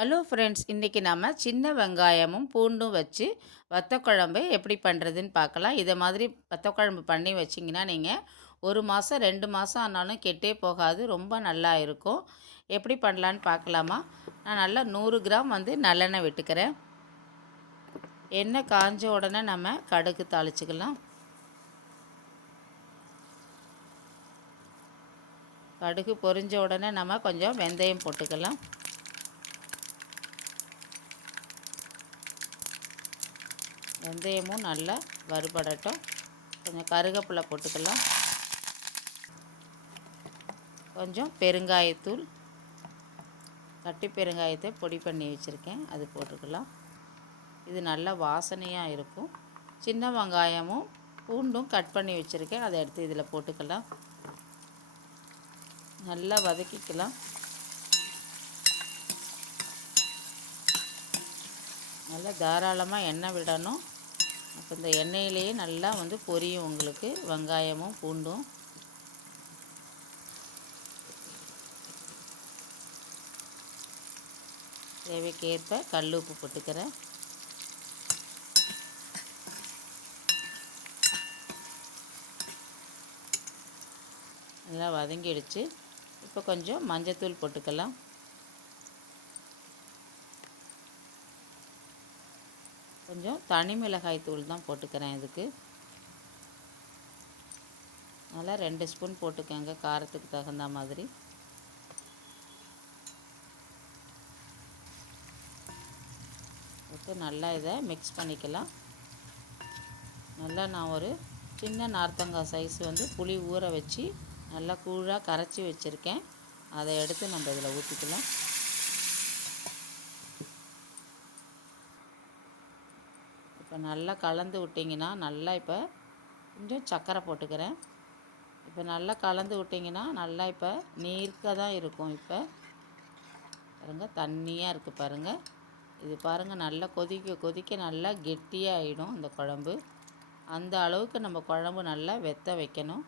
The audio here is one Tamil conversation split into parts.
ஹலோ ஃப்ரெண்ட்ஸ், இன்றைக்கி நம்ம சின்ன வெங்காயமும் பூண்டும் வச்சு வத்தக்குழம்பு எப்படி பண்ணுறதுன்னு பார்க்கலாம். இதை மாதிரி வத்தக்குழம்பு பண்ணி வச்சிங்கன்னா நீங்கள் 1 மாதம் 2 மாதம் ஆனாலும் கெட்டே போகாது, ரொம்ப நல்லா இருக்கும். எப்படி பண்ணலான்னு பார்க்கலாமா? நான் நல்லா 100 கிராம் நல்லெண்ணெய் விட்டுக்கிறேன். எண்ணெய் காஞ்ச உடனே நம்ம கடுகு தாளிச்சுக்கலாம். கடுகு பொரிஞ்ச உடனே நம்ம கொஞ்சம் வெந்தயம் போட்டுக்கலாம். வெந்தயமும் நல்லா வறுபடட்டும். கொஞ்சம் கருவேப்பிலை போட்டுக்கலாம். கொஞ்சம் பெருங்காயத்தூள், கட்டி பெருங்காயத்தை பொடி பண்ணி வச்சுருக்கேன், அது போட்டுக்கலாம். இது நல்ல வாசனையாக இருக்கும். சின்ன வெங்காயமும் பூண்டும் கட் பண்ணி வச்சுருக்கேன், அதை எடுத்து இதில் போட்டுக்கலாம். நல்லா வதக்கிக்கலாம். நல்லா தாராளமாக எண்ணெய் விடணும். அப்போ இந்த எண்ணெயிலேயே நல்லா பொரியும் உங்களுக்கு வெங்காயமும் பூண்டும். தேவைக்கேற்ப கல் உப்பு போட்டுக்கிறேன். நல்லா வதங்கிடுச்சு. இப்போ கொஞ்சம் மஞ்சத்தூள் போட்டுக்கலாம். கொஞ்சம் தனி மிளகாய் தூள் தான் போட்டுக்கிறேன் இதுக்கு. நல்லா 2 ஸ்பூன் போட்டுக்கோங்க, காரத்துக்கு தகுந்த மாதிரி. போட்டு நல்லா இதை மிக்ஸ் பண்ணிக்கலாம். நல்லா நான் ஒரு சின்ன நார்த்தங்காய் சைஸ் புளி ஊற வச்சு நல்லா கூழாக கரைச்சி வச்சுருக்கேன், அதை எடுத்து நம்ம இதில் ஊற்றிக்கலாம். இப்போ நல்லா கலந்து விட்டிங்கன்னா நல்லா இப்போ கொஞ்சம் சர்க்கரை போட்டுக்கிறேன். இப்போ நல்லா கலந்து விட்டிங்கன்னா நல்லா இப்போ நீர்க்க தான் இருக்கும். இப்போ பாருங்கள், தண்ணியாக இருக்குது பாருங்கள். இது பாருங்கள், நல்லா கொதிக்க கொதிக்க நல்லா கெட்டியாக ஆகிடும் இந்த குழம்பு. அந்த அளவுக்கு நம்ம குழம்பு நல்லா வெத்த வைக்கணும்.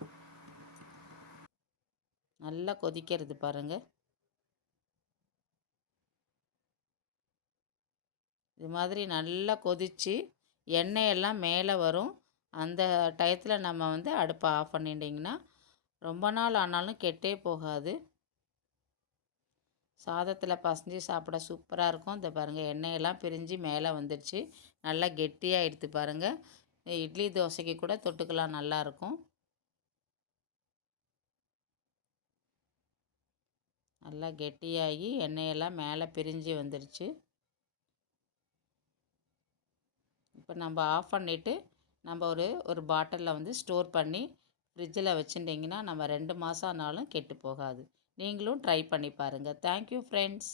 நல்லா கொதிக்கிறது பாருங்கள். இது மாதிரி நல்லா கொதித்து எண்ணெயெல்லாம் மேலே வரும். அந்த டயத்தில் நம்ம அடுப்பை ஆஃப் பண்ணிட்டிங்கன்னா ரொம்ப நாள் ஆனாலும் கெட்டே போகாது. சாதத்தில் பசஞ்சு சாப்பிட சூப்பராக இருக்கும். இந்த பாருங்கள், எண்ணெயெல்லாம் பிரிஞ்சு மேலே வந்துடுச்சு. நல்லா கெட்டியாக எடுத்து பாருங்கள். இட்லி தோசைக்கு கூட தொட்டுக்கலாம், நல்லாயிருக்கும். நல்லா கெட்டியாகி எண்ணெயெல்லாம் மேலே பிரிஞ்சு வந்துடுச்சு. இப்போ நம்ம ஆஃப் பண்ணிவிட்டு நம்ம ஒரு பாட்டிலில் ஸ்டோர் பண்ணி ஃப்ரிட்ஜில் வச்சுட்டிங்கன்னா நம்ம 2 மாதம் ஆனாலும் கெட்டு போகாது. நீங்களும் ட்ரை பண்ணி பாருங்கள். Thank you friends.